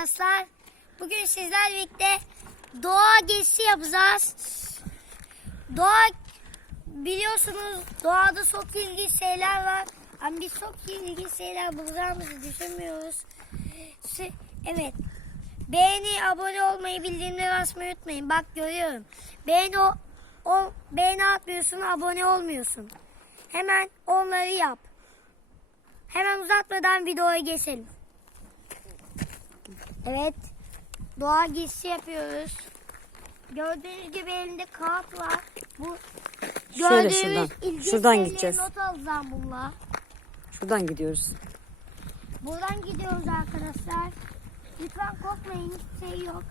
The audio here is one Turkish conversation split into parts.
Arkadaşlar bugün sizlerle birlikte doğa gezisi yapacağız. Doğa biliyorsunuz doğada çok ilginç şeyler var. Ama biz çok ilginç şeyler bulacağımızı düşünmüyoruz. Evet. Beğeni, abone olmayı, bildirimleri açmayı unutmayın. Bak görüyorum. Beğeni, o, o, beğeni atmıyorsun, abone olmuyorsun. Hemen onları yap. Hemen uzatmadan videoya geçelim. Evet. Doğa gezisi yapıyoruz. Gördüğünüz gibi elimde kağıt var. Bu Şöyle şuradan. ilginç Şuradan şeyleri gideceğiz. Not alacağım bununla. Şuradan gidiyoruz. Buradan gidiyoruz arkadaşlar. Lütfen korkmayın hiçbir şey yok.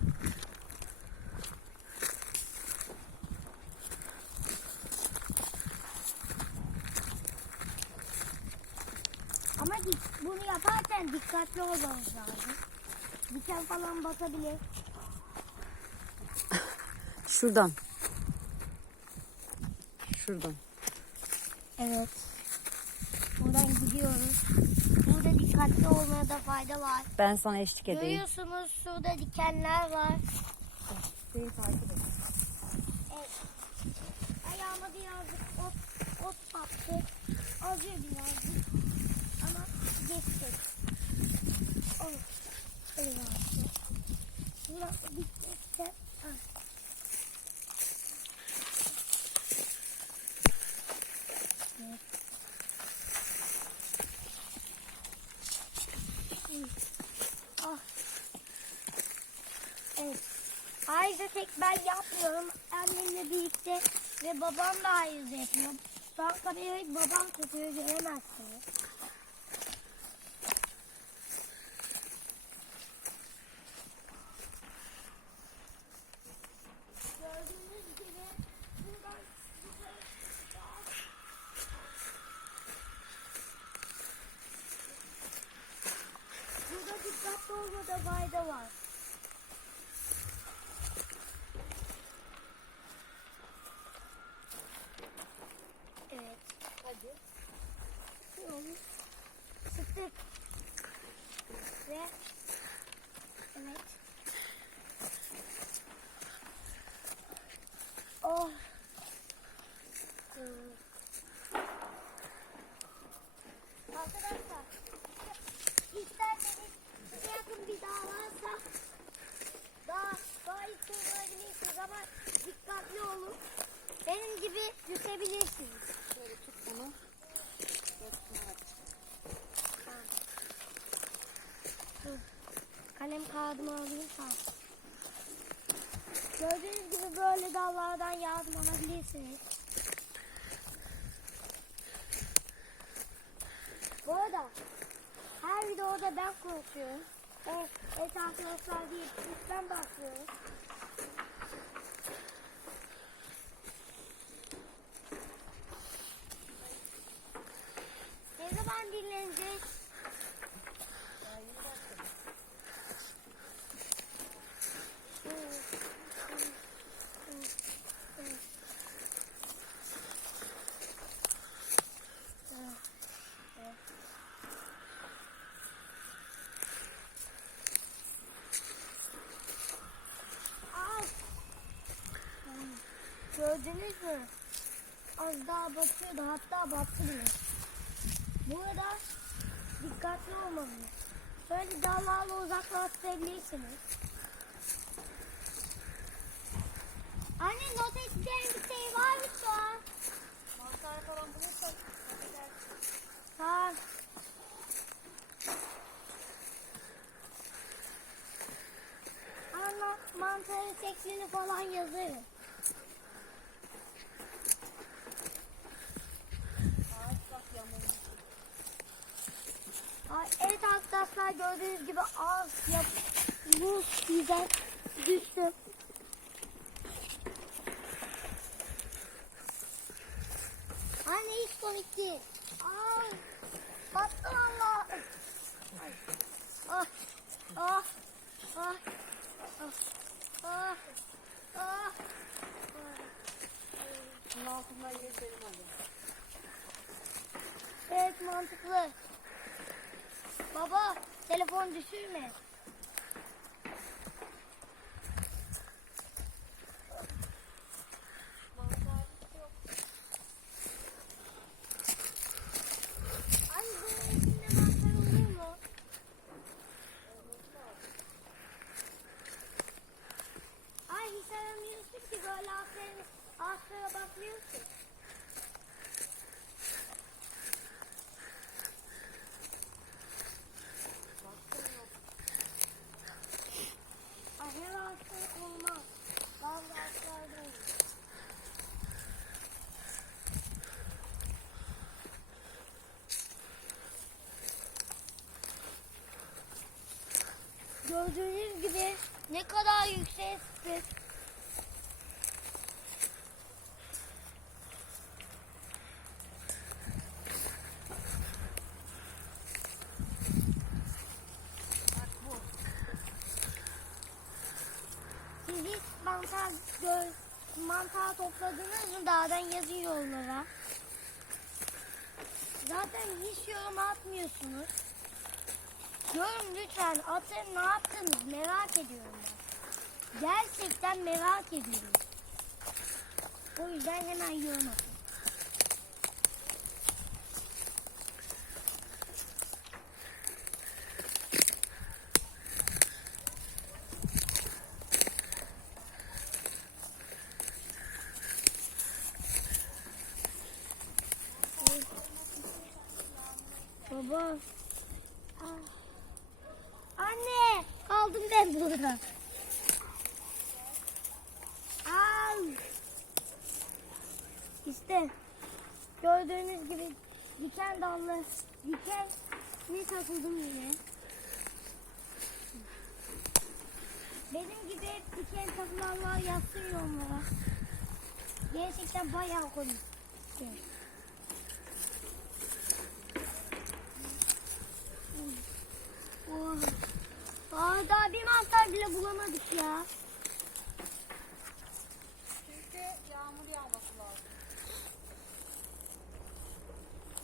Ama dik- bunu yaparken dikkatli olmamız lazım. Diken falan batabilir. Şuradan. Şuradan. Evet. Buradan gidiyoruz. Burada dikkatli olmaya da fayda var. Ben sana eşlik edeyim. Görüyorsunuz şurada dikenler var. Evet. Ayağıma birazcık ot, ot battı. Acıyor birazcık. Ama geçecek. Oh. Şöyle birazcık. Burası bitmekte. Ha. Evet. Ah. Evet. Tek ben yapmıyorum. Annemle birlikte ve babam da ayrıca yapıyor. Ben kamerayı babam tutuyor göremezsiniz. Gördüğünüz gibi buradan. Burada dikkatli olmada fayda var. Evet. Hadi. Sıktık. Ve evet. Oh. Hmm. Arkadaşlar İsterseniz size yakın bir dağ varsa daha daha iyi tırmanabilirsiniz ama dikkatli olun. Benim gibi düşebilirsiniz. Şöyle tut bunu. Tamam. Dur. Alayım tamam. Gördüğünüz gibi böyle dallardan yardım alabilirsiniz. Bu arada her videoda ben konuşuyorum. Evet, evet arkadaşlar değil, ben başlıyorum. Ne zaman dinlenecek? Gördünüz mü? Az daha batıyordu hatta battı bile. Burada dikkatli olmalıyız. Şöyle dallarla uzaklaştırabilirsiniz. Anne not edeceğin bir şey var mı şu an? Mantar falan bulursak. Tamam. Ama mantarın şeklini falan yazarım. Ay, Evet arkadaşlar gördüğünüz gibi ağız yap bu güzel düştü. Anne hiç komik değil. Ay, battı valla. Ah, ah, ah, ah, ah, ah. Bunun altından geçelim hadi. Evet mantıklı. Baba telefon düşürme. Gördüğünüz gibi ne kadar yüksekti. Siz hiç mantar, gö- mantar topladınız mı dağdan yazın yorumlara. Zaten hiç yorum atmıyorsunuz. Yorum lütfen atın ne yaptınız merak ediyorum ben. Gerçekten merak ediyorum. O yüzden hemen yorum atın. Baba. Ah. Anne kaldım ben burada. Al. İşte gördüğünüz gibi diken dallı diken ne takıldım yine. Benim gibi hep diken takılanlar yazsın yorumlara. Gerçekten bayağı komik. Oh. Aa, daha bir mantar bile bulamadık ya. Çünkü yağmur yağması lazım.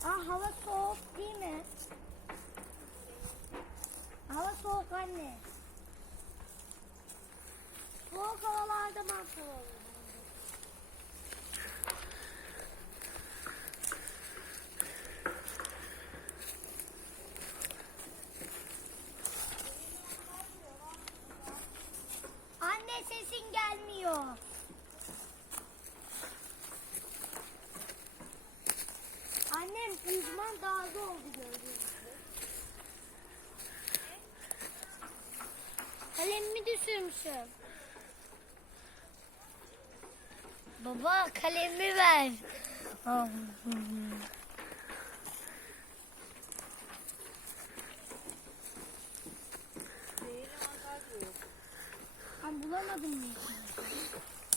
Aa, hava soğuk değil mi? Hava soğuk anne. Soğuk havalarda mantar olur. Anne sesin gelmiyor. Annem uzman dağda oldu gördüğünüz gibi. Kalemimi düşürmüşüm. Baba kalemi ver. Ben bulamadım mı?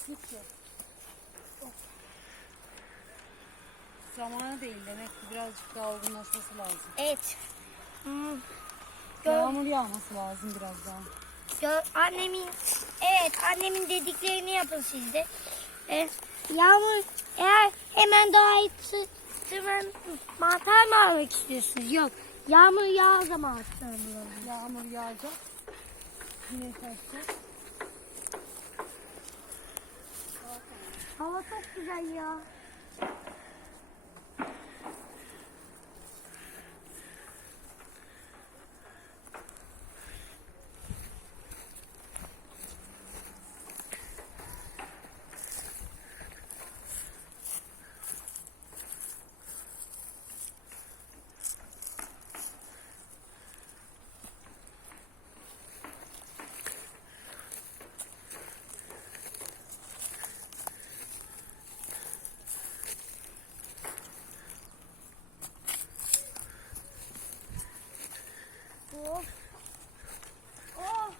Hiç yok. Zamanı değil demek ki birazcık daha olgunlaşması lazım. Evet. Hmm. Gör, Yağmur yağması lazım biraz daha. gör, annemin evet annemin dediklerini yapın siz de. E, yağmur eğer hemen daha iyi hemen mantar mı almak istiyorsunuz? Yok. Yağmur yağ zaman bulalım. Yağmur yağacak. Güneş açacak. Hava çok güzel ya. Of. Oh.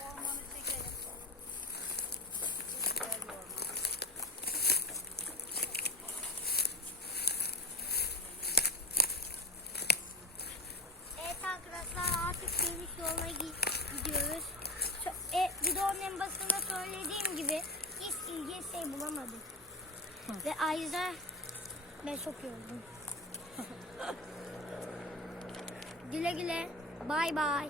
Ormanı çekelim. Güzel bir orman. Evet arkadaşlar artık dönüş yoluna gi- gidiyoruz. E, videonun en başında söylediğim gibi hiç ilginç şey bulamadık. Ve ayrıca ben çok yoruldum. güle güle. Bay bay.